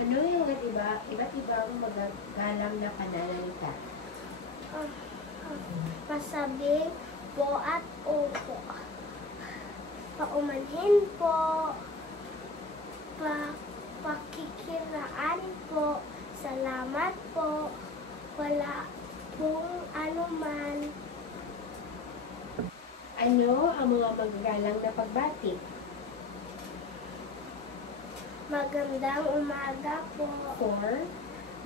Ano yung iba't ibang magagalang na pananalita? Pasabi po at opo. Paumanhin po. Pakikiraan po. Salamat po. Wala pong anuman. Ano ang mga magagalang na pagbati? Magandang umaga po. For?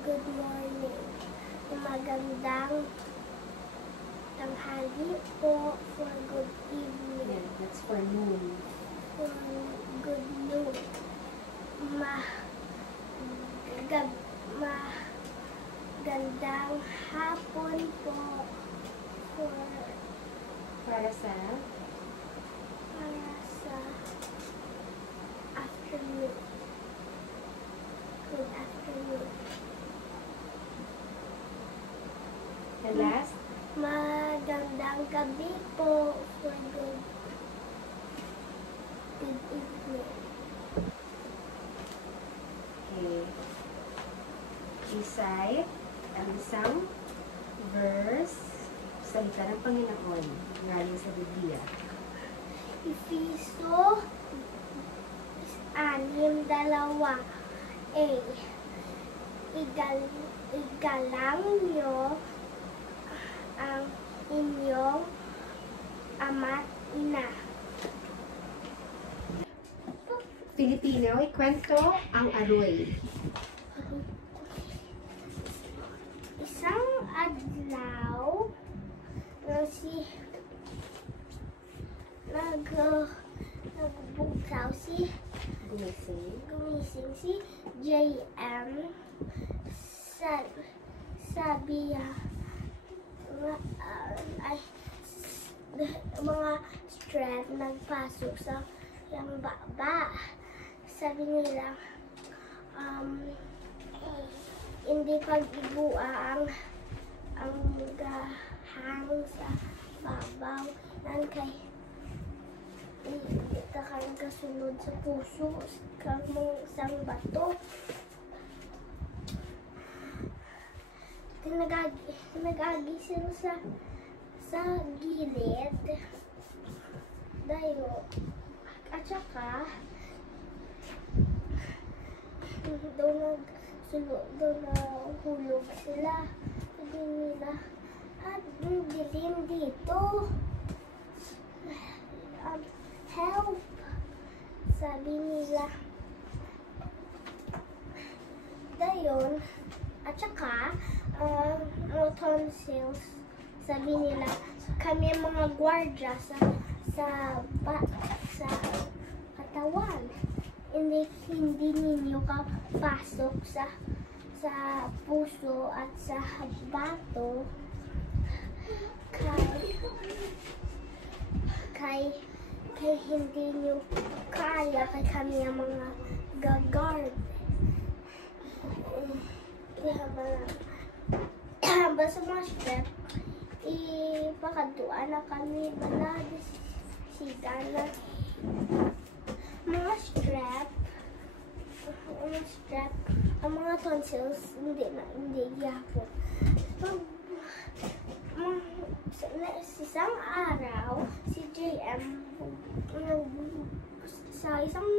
Good morning. Magandang tanghali po. For good evening. Yeah, that's for noon. For good noon. Magandang hapon po. For Para sa afternoon. Good afternoon. and last? Magandang gabi po. For good evening. Okay. Recite ang isang verse salita ng Panginoon galing sa Biblia. Efeso 6:2. A. Igalang niyo ang inyong ama't ina. Filipino, ikwento ang aroy. Isang adlaw nagbugtaw gumising si JM. Sabi mga strap nagpasok sa yung baba. Sabi nila, hindi pag-ibua ang gahang sa babaw nan kay itakan kasunod sa puso kang isang bato. Tinagagi sila sa gilid dayo at saka doon nahulog sila. Sabi nila, at dilim dito. Help! Sabi nila. Dayon, at saka, tonsils. Sabi nila, kami mga gwardya sa katawan. Hindi ninyo kapasok sa puso at sa bato kay hindi nyo kaya kay kami ang mga gagard. Basta mga step ipakaduan na kami balad sigana mga strap, ang mga tonsils, hindi yapon. Isang araw, si JM, sa isang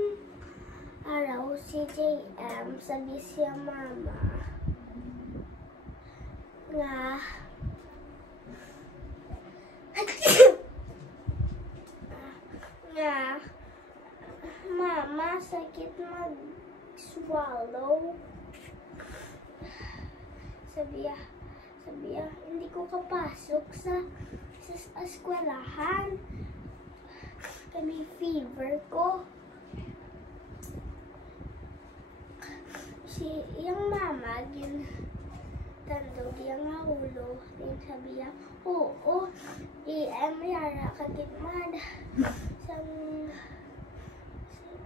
araw, si JM, sabi siya mama, Mama, sakit mag-swallow. Sabi hindi ko kapasok sa eskwelahan. Kami fever ko. Yung mama, tandog yung ulo. Sabi niya, oo, yara katikman.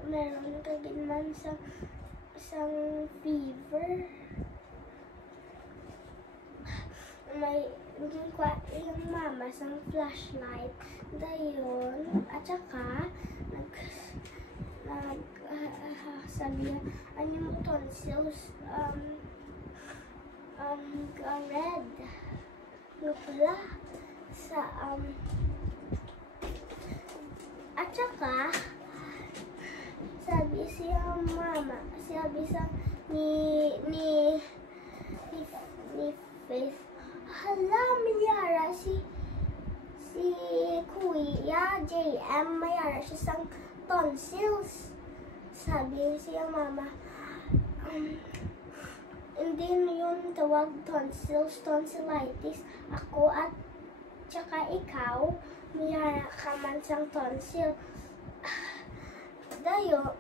Meron kagitman sa fever. May yung mama sa flashlight. Dayon, at saka sabi niya, ano mo tonsils, red. Nga pala, sa, at saka, sabi siya mama, sabi sa ni Faith, hala, mayara si Kuya JM, mayara siya sang tonsils. Sabi siya mama, hindi yun tawag tonsils, tonsillitis. Ako at tsaka ikaw, mayara ka man sang tonsil. Dayo,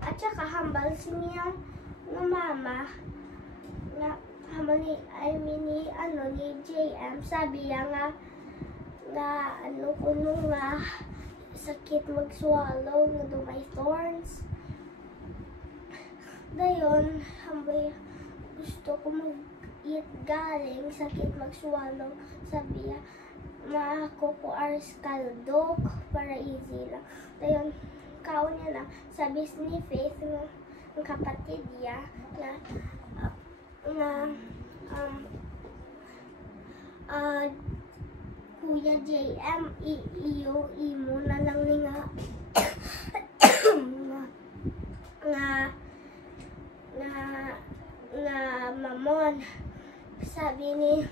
at saka hambal si niya na mama, na hambal ni JM, sabi niya nga kuno nga sakit mag-swallow, nga may thorns. Dayon, hambal gusto ko mag-eat galing, sakit mag-swallow, sabi niya, ko ars kaldok para easy lang. Dayon, kaon niya lang, sabi ni Faith, ng kapatid niya, Kuya JM, imo na lang ni nga mamon. Sabi ni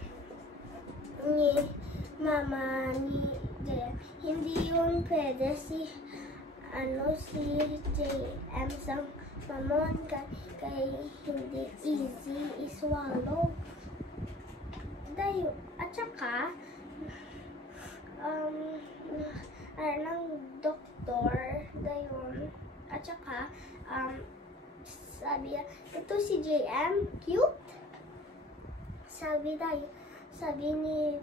mama ni JM, hindi yun pwede si JM sang mamon kay hindi easy i-swallow. Dayo, at saka ng doktor dayon, at saka sabi ito si JM cute, sabi ni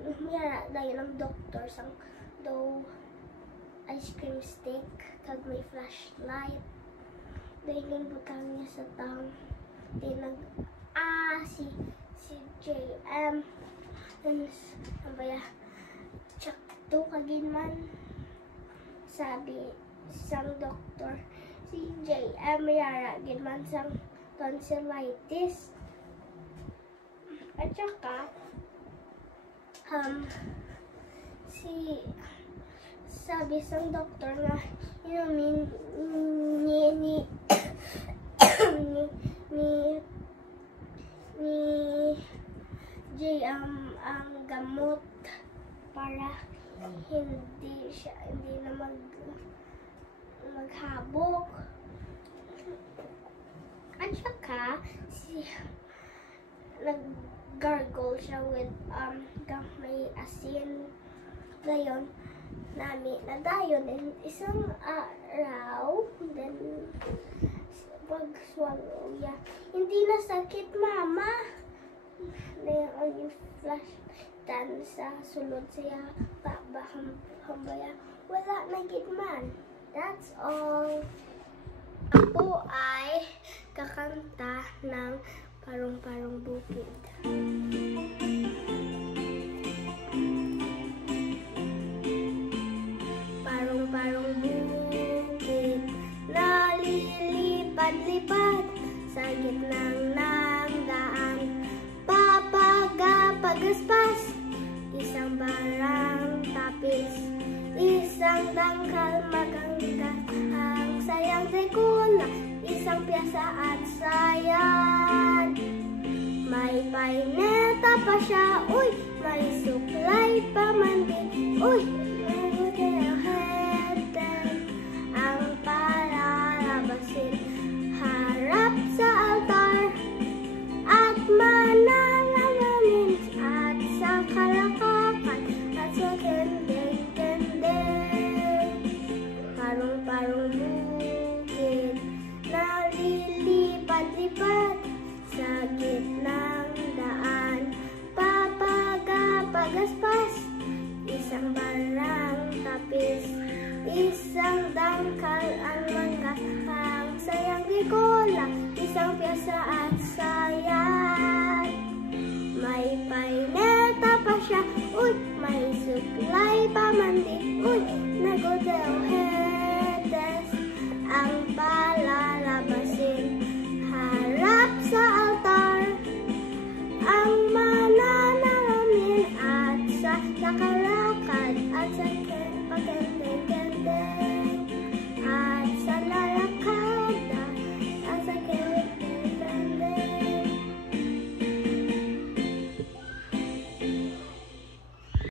Mira dayon ng doktor sang daw ice cream stick kag may flashlight. Dayon butang niya sa tang si JM to kagin man, sabi sang doktor, si JM mayara gin man sang tonsillitis. At saka sabi sang doktor na inumin ni JM ang gamot para hindi na maghabok. At saka nag-gargle siya with may asin. Dayon nadayon isang araw, then pag-swallow niya, hindi na sakit mama. Dayon yung flash tan sa sulod siya hambaya, wala na gitman. That's all. Ako ay kakanta ng Parong-Parong Bukid. Parong-parong bukid, nalilipad-lipad sa gitnang ng daan. Pagaspas, isang barang tapis, isang dangkal magangkat, ang sayang tekula, isang piyasa at sayad. May paineta pa siya, uy, may suklay pa man din, uy, ang palalabasin, harap sa altar, at mananalamin, at sa kalakakan, at sa kendeng-kendeng. Parong-parong bukid, nalilipad-lipad sa gitnang daan. Pagaspas, isang barang tapis, isang dangkal ang manggatang, sayang di kola, isang piyasa at sayad. May paineta pa siya, uy, may suklay pa man din, uy, nagodelhe.